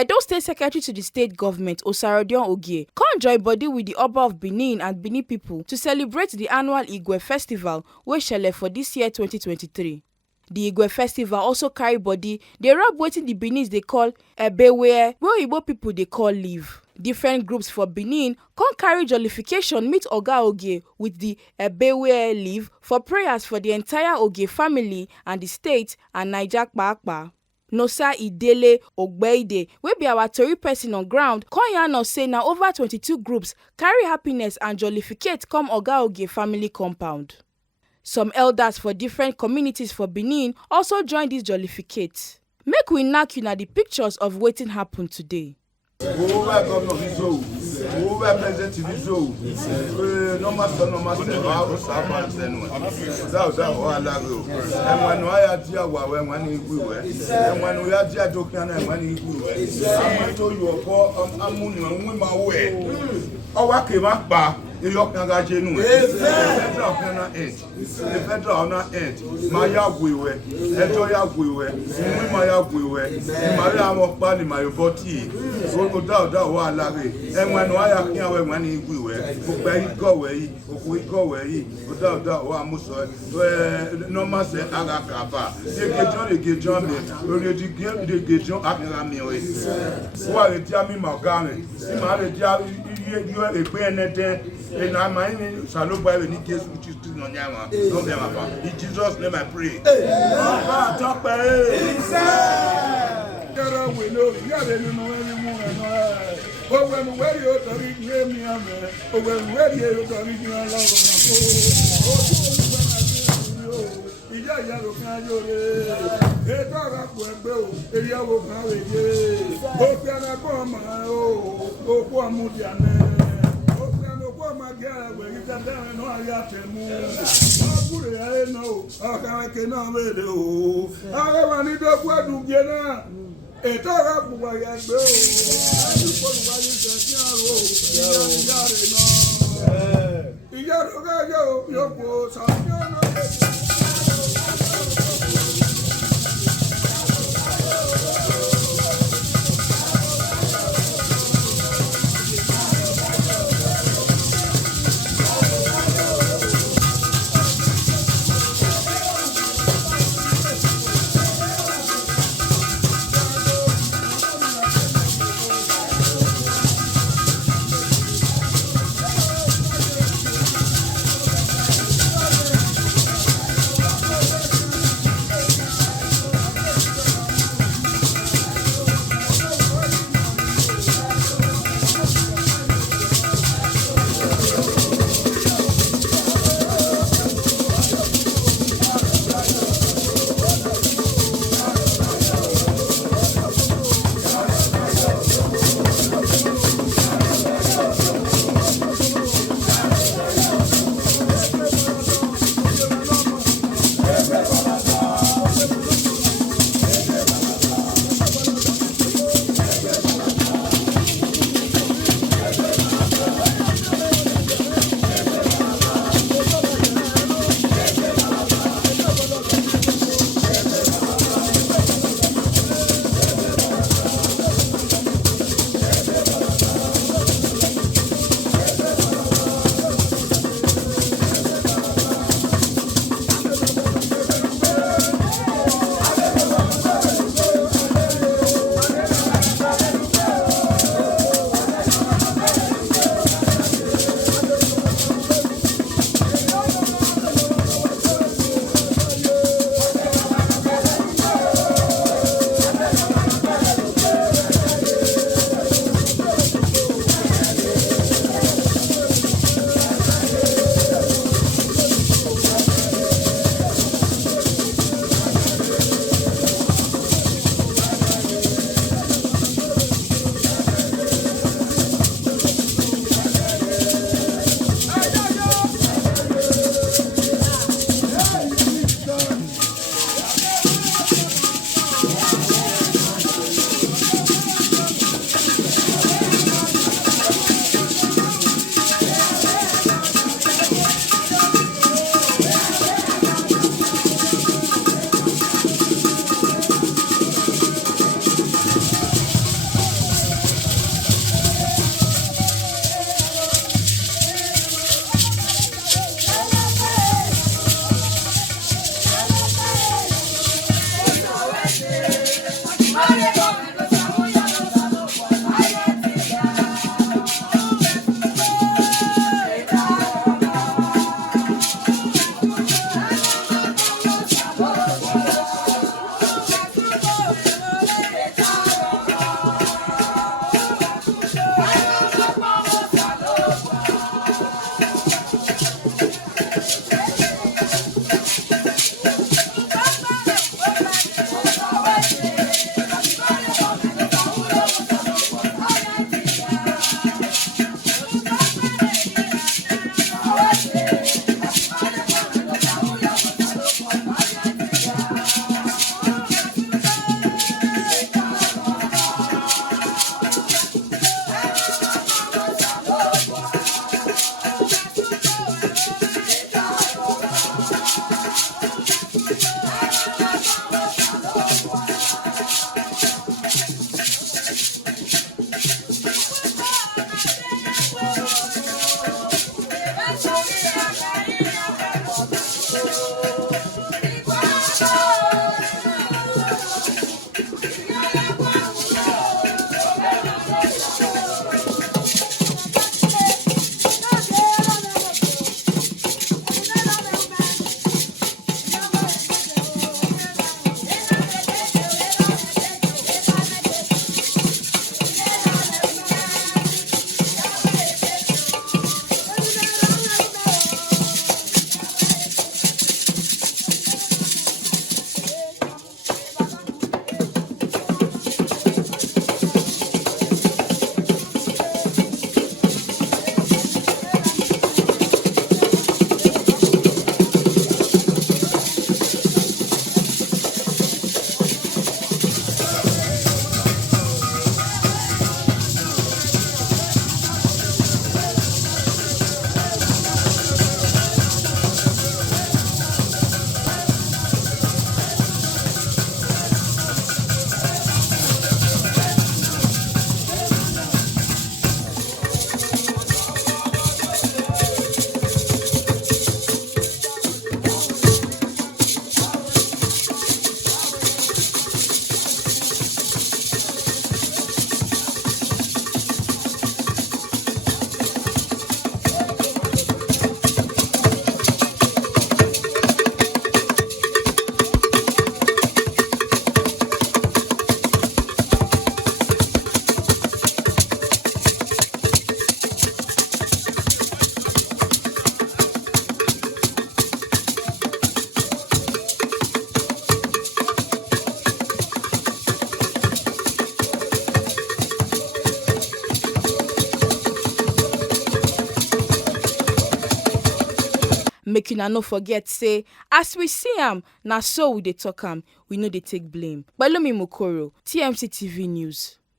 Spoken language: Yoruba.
Edo State Secretary to the State Government, Osarodion Ogie, come join body with the Oba of Benin and Benin people to celebrate the annual Eb'ewere Festival wey shele for this year 2023. The Eb'ewere Festival also carry body dey rub wetin the Benin dey call Eb'ewere, wey Igbo people dey call leaf. Different groups for Benin come carry jollification meet Oga Ogie with the Eb'ewere leaf for prayers for the entire Ogie family and the state and Naija kpakpa. Nosa Idele Ogbeide, wey be our tori person on ground, come yarn us say na over 22 groups carry happiness and jollificate come Oga Ogie family compound. Some elders for different communities for Benin also join this jollificate. Make we knack you na the pictures of wetin happen today. The federal on end, Maya Gwiwe, Etoya Gwiwe, Maya Gwiwe, Maria Mokbani, my body, so doubt that one laggy, and when I have here when he Gwiwe, go away, we go away, without that one Musso, no master Agakapa, they get John, already give the Gijon Akami. Why the Jammy Morgani, you are a paying. And I mind Salo by any case which is to Nonyama. In Jesus' name I pray. Talk by we know you have any more anymore. But when where you are me, when where you are make una no forget say as we see am na so we dey talk am, we no dey take blame. Pelumi Mokoro, TMC TV News.